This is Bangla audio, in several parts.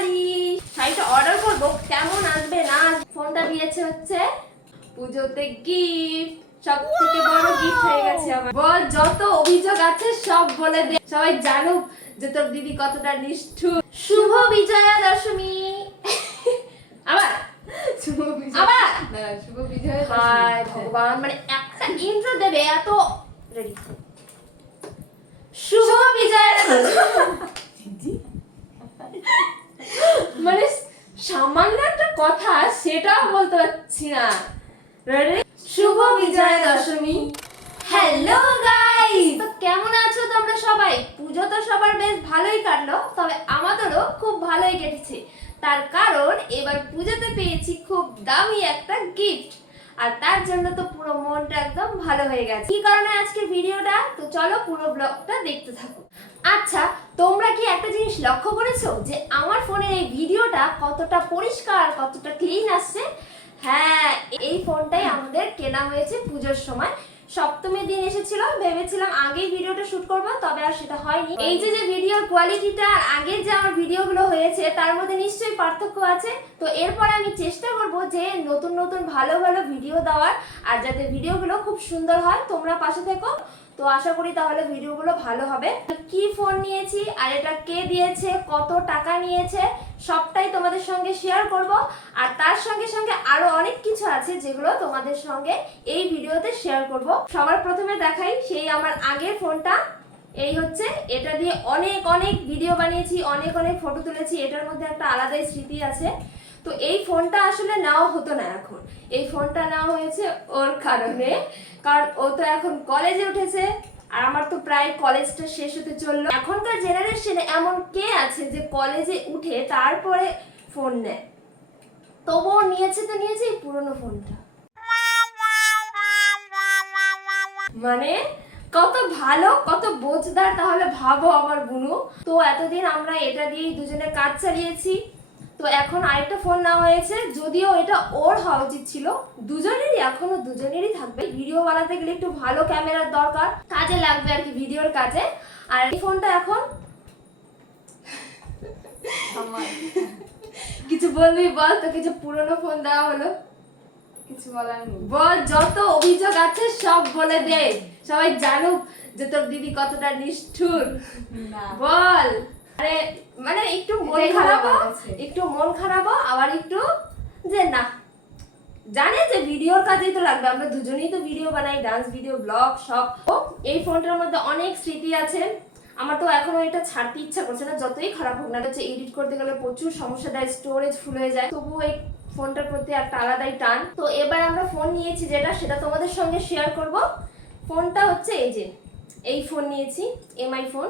ফাইনালি শাড়িটা অর্ডার করব। কেমন আসবে না ফোনটা দিয়েছে হচ্ছে পুজোতে গিফট সব থেকে বড় গিফট হয়ে গেছে আমার। বল যত অভিযোগ আছে সব বলে দে। সবাই জানুক যে তোর দিদি কতটা নিষ্ঠুর। শুভ বিজয়া দশমী আবার। শুভ বিজয় আবার। শুভ বিজয় হায় ভগবান মানে একটা ইন্ট্রো দেবে এত রেডি শুভ বিজয়া দশমী সামান্য একটা কথা সেটাও বলতে পারছি না? শুভ বিজয়া দশমী। হ্যালো গাইস তো কেমন আছো তোমরা সবাই? পুজো তো সবার বেশ ভালোই কাটলো, তবে আমাদেরও খুব ভালোই কেটেছে। তার কারণ, এবার পুজোতে পেয়েছি খুব দামি একটা গিফট আর তার জন্য তো পুরো মনটা একদম ভালো হয়ে গেছে। কি কারণে আজকে ভিডিওটা তো চলো পুরো ব্লগটা দেখতে থাকো। আচ্ছা তোমরা কি একটা জিনিস লক্ষ্য করেছ যে আমার ফোনের এই ভিডিওটা কতটা পরিষ্কার, কতটা ক্লিন আসছে? হ্যাঁ এই ফোনটাই আমাদের কেনা হয়েছে পুজোর সময়। সপ্তমীর দিন এসেছিল, ভেবেছিলাম আগেই ভিডিওটা শুট করব, তবে আর সেটা হয়নি। এই যে যে ভিডিওর কোয়ালিটিটা আর আগের যে আমার ভিডিওগুলো হয়েছে, তার মধ্যে নিশ্চয়ই পার্থক্য আছে। তো এরপরে আমি চেষ্টা করব যে নতুন নতুন, ভালো ভালো ভিডিও দেওয়ার। আর যাতে ভিডিওগুলো খুব সুন্দর হয়, তোমরা পাশে থেকো। তো আশা করি তাহলে ভিডিওগুলো ভালো হবে। কি ফোন নিয়েছি আর এটা কে দিয়েছে, কত টাকা নিয়েছে, সবটাই তোমাদের সঙ্গে শেয়ার করব। আর তার সঙ্গে সঙ্গে আরও অনেক কিছু আছে যেগুলো তোমাদের সঙ্গে এই ভিডিওতে শেয়ার করব। সবার প্রথমে দেখাই সেই আমার আগের ফোনটা এই হচ্ছে, এটা দিয়ে অনেক অনেক ভিডিও বানিয়েছি, অনেক অনেক ফটো তুলেছি। এটার মধ্যে একটা আলাদাই স্মৃতি আছে। তো এই ফোনটা আসলে নেওয়া হতো না এখন। এই ফোনটা নেওয়া হয়েছে ওর কারণে। কারণ ও তো এখন কলেজে উঠেছে আর আমার তো প্রায় কলেজটা শেষ হতে চলল। এখনকার জেনারেশনে এমন কে আছে যে কলেজে উঠে তারপরে ফোন নেয়? তবুও নিয়েছে তো নিয়েছে এই পুরনো ফোনটা। মানে কত ভালো, কত বোঝদার, তাহলে ভাবো আমার বুনু। তো এতদিন আমরা এটা দিয়েই দুজনে কাজ চালিয়েছি। তো এখন আরেকটা ফোন নেওয়া হয়েছে যদিও এটা ওর হওয়া উচিত ছিল। দুজনেরই এখনও দুজনেরই থাকবে। ভিডিও বানাতে গেলে একটু ভালো ক্যামেরার দরকার। কাজে লাগবে আর কি ভিডিওর কাজে। আর এই ফোনটা এখন কিছু বলবি বল? তো কিছু পুরনো ফোন দেওয়া হলো। কিছু বলার নেই। বল যত অভিযোগ আছে সব বলে দে। সবাই জানুক যে তোর দিদি কতটা নিষ্ঠুর। বল। আরে মানে একটু মন এটাই খারাপ একটু মন খারাপ আবার একটু যে না। জানে যে ভিডিওর কাজেই তো লাগবে আমরা দুজনেই তো ভিডিও বানাই ডান্স ভিডিও ব্লগ সব। এই ফোনটার মধ্যে অনেক স্মৃতি আছে। আমার তো এখনও এটা ছাড়তে ইচ্ছা করছে না যতই খারাপ হোক না হচ্ছে এডিট করতে গেলে প্রচুর সমস্যা দেয় স্টোরেজ ফুল হয়ে যায়। তবুও এই ফোনটার প্রতি একটা আলাদাই টান। তো এবার আমরা ফোন নিয়েছি যেটা সেটা তোমাদের সঙ্গে শেয়ার করব। ফোনটা হচ্ছে এই যে এই ফোন নিয়েছি এমআই ফোন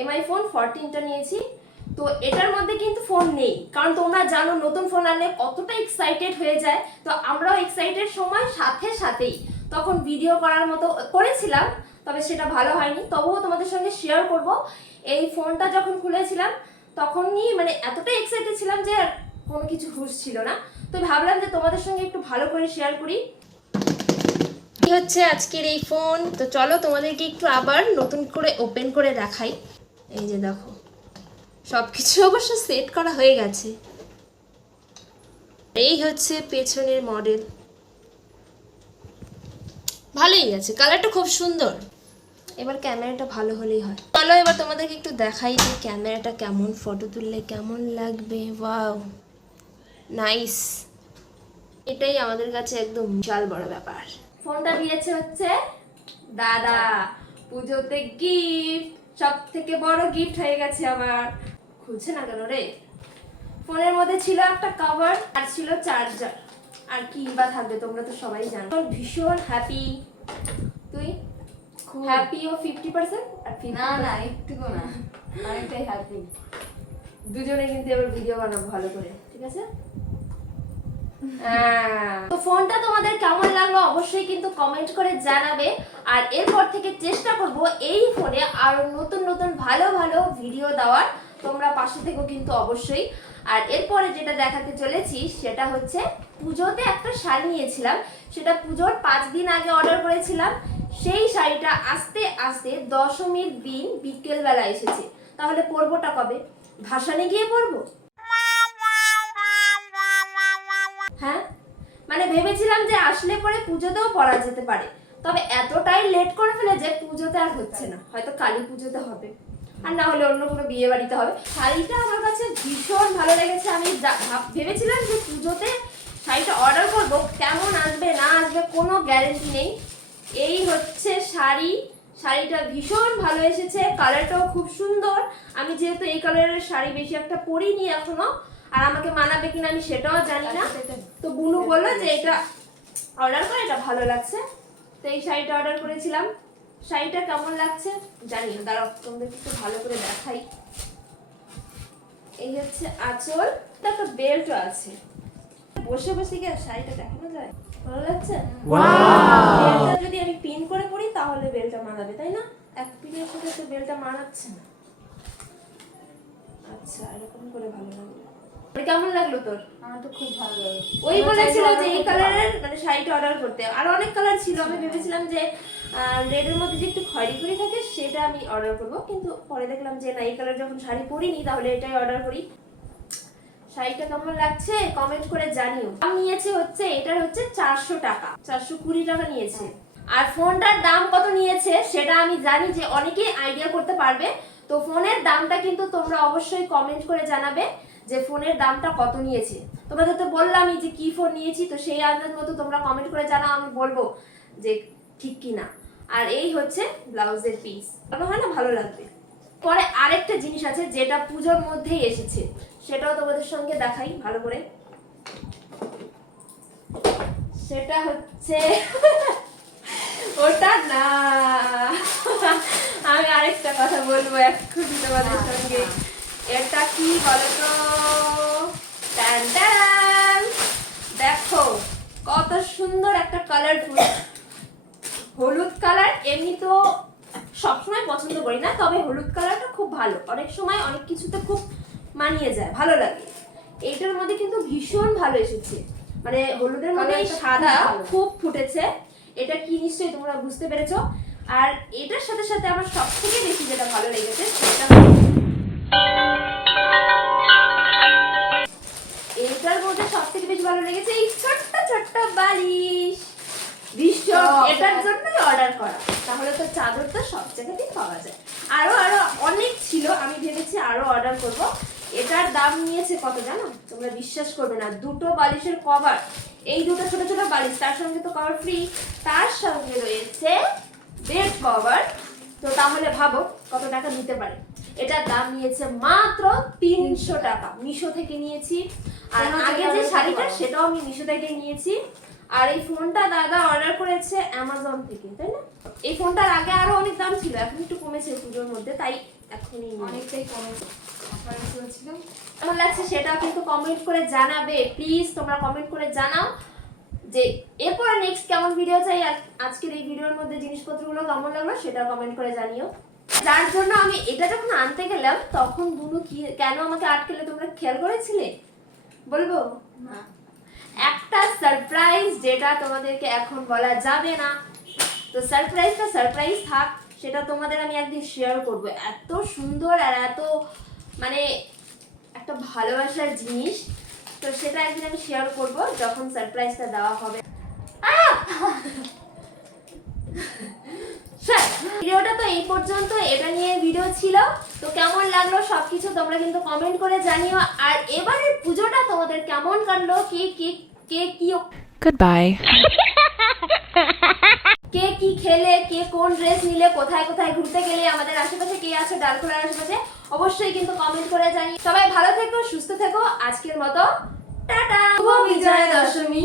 এমআই ফোন ফোরটিনটা নিয়েছি। তো এটার মধ্যে কিন্তু ফোন নেই। কারণ তোমরা জানো, নতুন ফোন আনলে কতটা এক্সাইটেড হয়ে যায়। তো আমরাও এক্সাইটেড সময় সাথে সাথেই তখন ভিডিও করার মতো করেছিলাম, তবে সেটা ভালো হয়নি। তবুও তোমাদের সঙ্গে শেয়ার করব। এই ফোনটা যখন খুলেছিলাম, তখনই মানে এতটা এক্সাইটেড ছিলাম যে আর কোনো কিছু হুশ ছিল না। তো ভাবলাম যে তোমাদের সঙ্গে একটু ভালো করে শেয়ার করি। হচ্ছে আজকের এই ফোন তো চলো তোমাদেরকে একটু আবার নতুন করে ওপেন করে দেখাই। এই যে দেখো সব কিছু অবশ্য সেট করা হয়ে গেছে। এই হচ্ছে পেছনের মডেল ভালোই আছে কালারটা খুব সুন্দর। এবার ক্যামেরাটা ভালো হলেই হয়। চলো এবার তোমাদেরকে একটু দেখাই যে ক্যামেরাটা কেমন ফটো তুললে কেমন লাগবে। ওয়াও নাইস এটাই আমাদের কাছে একদম বিশাল বড় ব্যাপার। ফোনটা দিয়েছে হচ্ছে দাদা, পুজোতে গিফট সব থেকে বড় গিফট হয়ে গেছে আমার। খুলছে না কেন রে? ফোনের মধ্যে ছিল একটা কভার আর ছিল চার্জার আর কি বা থাকবে তোমরা তো সবাই জানো। ভীষণ হ্যাপি তুই খুব। হ্যাপি ও ফিফটি পার্সেন্ট আর 50% না না একটুকু না। অনেকটাই হ্যাপি দুজনে কিন্তু এবার ভিডিও বানাবো ভালো করে ঠিক আছে। তো ফোনটা তোমাদের কেমন লাগল অবশ্যই কিন্তু কমেন্ট করে জানাবে। আর এরপর থেকে চেষ্টা করব এই ফোনে আরও নতুন নতুন, ভালো ভালো ভিডিও দেওয়ার। তোমরা পাশে থেকো কিন্তু অবশ্যই। আর এরপরে যেটা দেখাতে চলেছি, সেটা হচ্ছে পুজোতে একটা শাড়ি নিয়েছিলাম। সেটা পুজোর পাঁচ দিন আগে অর্ডার করেছিলাম। সেই শাড়িটা আস্তে আস্তে দশমীর দিন বিকেল বেলা এসেছে। তাহলে পরবোটা কবে? ভাসানে গিয়ে পরবো? হ্যাঁ? মানে ভেবেছিলাম যে আসলে পরে পুজোতেও পরা যেতে পারে। তবে এতটাই লেট করে ফেলে যে পুজোতে আর হচ্ছে না। হয়তো কালী পুজোতে হবে। আর না হলে অন্য কোনো বিয়ে বাড়িতে হবে। শাড়িটা আমার কাছে ভীষণ ভালো লেগেছে। আমি ভেবেছিলাম যে পুজোতে শাড়িটা অর্ডার করব। কেমন আসবে, না আসবে, কোনো গ্যারেন্টি নেই। এই হচ্ছে শাড়ি। শাড়িটা ভীষণ ভালো এসেছে। কালারটাও খুব সুন্দর। আমি যেহেতু এই কালারের শাড়ি বেশি একটা পরিনি এখনও আর আমাকে মানাবে কিনা আমি সেটাও জানি না। তো বুনু বলল যে এটা অর্ডার করে এটা ভালো লাগছে। তো এই শাড়িটা অর্ডার করেছিলাম। শাড়িটা কেমন লাগছে জানি না দাঁড়াও তোমাদের একটু ভালো করে দেখাই। এই হচ্ছে আঁচল তো একটা বেল্টও আছে। বসে বসে কি শাড়িটা দেখানো যায়? ভালো লাগছে? বেলটা যদি আমি পিন করে পরি তাহলে বেলটা মানাবে তাই না? এক পিনের সাথে তো বেলটা মানাচ্ছে না। আচ্ছা এরকম করে ভালো লাগল। কেমন লাগল তোর? আমার তো খুব ভালো লাগে ওই বলেছিল যে এই কালারের মানে শাড়িটা অর্ডার করতে। আর অনেক কালার ছিল। আমি ভেবেছিলাম যে রেডের মধ্যে যে একটু খয়েরি খয়েরি থাকে সেটা আমি অর্ডার করব। কিন্তু পরে দেখলাম যে না এই কালার যখন শাড়ি পরিনি তাহলে এটাই অর্ডার করি। শাড়িটা কেমন লাগছে? কমেন্ট করে জানিও। দাম নিয়েছে হচ্ছে এটার হচ্ছে চারশো টাকা। চারশো কুড়ি টাকা নিয়েছে। আর ফোনটার দাম কত নিয়েছে সেটা আমি জানি যে অনেকেই আইডিয়া করতে পারবে। তো ফোনের দামটা কিন্তু তোমরা অবশ্যই কমেন্ট করে জানাবে। যে ফোনের দামটা কত নিয়েছে। তোমাদের তো বললামই যে কি ফোন নিয়েছি তো সেই আন্দাজ মতো তোমরা কমেন্ট করে জানাও আমি বলব যে ঠিক কি না আর এই হচ্ছে ব্লাউজের পিস ভালো হয় না? ভালো লাগবে। পরে আরেকটা জিনিস আছে যেটা পুজোর মধ্যেই এসেছে। সেটাও তোমাদের সঙ্গে দেখাই ভালো করে। সেটা হচ্ছে ওটা না। আমি আরেকটা কথা বলব এক্ষুনি তোমাদের সঙ্গে। এটা কি বলতো ট্যান ট্যান। দেখো কত সুন্দর একটা কালারফুল হলুদ কালার এমনি তো সবসময় পছন্দ করি না তবে হলুদ কালারটা খুব ভালো। অনেক সময় অনেক কিছুতে খুব মানিয়ে যায় ভালো লাগে। এইটার মধ্যে কিন্তু ভীষণ ভালো এসেছে। মানে হলুদের মধ্যে সাদা খুব ফুটেছে। এটা কি নিশ্চয়ই তোমরা বুঝতে পেরেছ? আর এটার সাথে সাথে আমার সব থেকে বেশি যেটা ভালো লেগেছে সেটা এটার মধ্যে সব থেকে বেশি ভালো লেগেছে এই ছোট্ট ছোট্ট বালিশ। ভীষণ। এটার জন্যই অর্ডার করা। তাহলে তো চাদর তো সব জায়গাতেই পাওয়া যায়। আরও আরও অনেক ছিল আমি ভেবেছি আরও অর্ডার করব। এটার দাম নিয়েছে কত জানো? তোমরা বিশ্বাস করবে না দুটো বালিশের কভার এই দুটো ছোট ছোট বালিশ তার সঙ্গে তো কভার ফ্রি তার সঙ্গে রয়েছে বেড কভার তো তাহলে ভাবো কত টাকা নিতে পারে। এটার দাম নিয়েছে মাত্র তিনশো টাকা। মিশো থেকে নিয়েছি। আর আগে যে শাড়িটা সেটাও আমি মিশো থেকে নিয়েছি। আর এই ফোনটা দাদা অর্ডার করেছে অ্যামাজন থেকে তাই না? এই ফোনটার আগে আরও অনেক দাম ছিল এখন একটু কমেছে পুজোর মধ্যে তাই এখনই অনেকটাই কমেছে। কেমন লাগছে সেটা কিন্তু কমেন্ট করে জানাবে। প্লিজ তোমরা কমেন্ট করে জানাও যে এরপরে নেক্সট কেমন ভিডিও চাই। আজকের এই ভিডিওর মধ্যে জিনিসপত্রগুলো কেমন লাগল সেটা কমেন্ট করে জানিও। যার জন্য আমি এটা যখন আনতে গেলাম তখন দুনু কি কেন আমাকে আটকেলে? তোমরা খেয়াল করেছিলে? বলব? না। একটা সারপ্রাইজ যেটা তোমাদেরকে এখন বলা যাবে না। তো সারপ্রাইজটা সারপ্রাইজ থাক সেটা তোমাদের আমি একদিন শেয়ার করব। এত সুন্দর আর এত মানে একটা ভালোবাসার জিনিস। তো সেটা একদিন আমি শেয়ার করব যখন সারপ্রাইজটা দেওয়া হবে আহ! স্যার, ভিডিওটা তো এই পর্যন্ত এটা নিয়ে ভিডিও ছিল। তো কেমন লাগল সবকিছু তোমরা কিন্তু কমেন্ট করে জানিও। আর এবারের পুজোটা তোমাদের কেমন কাটলো? কে কে কে কি Goodbye. কে কি খেলে কে কোন ড্রেস নিলে কোথায় কোথায় ঘুরতে গেলে আমাদের আশেপাশে কে আছে ডালখোলার আশেপাশে অবশ্যই কিন্তু কমেন্ট করে জানি সবাই ভালো থেকো সুস্থ থেকো। আজকের মতো টাটা! শুভ বিজয়া দশমী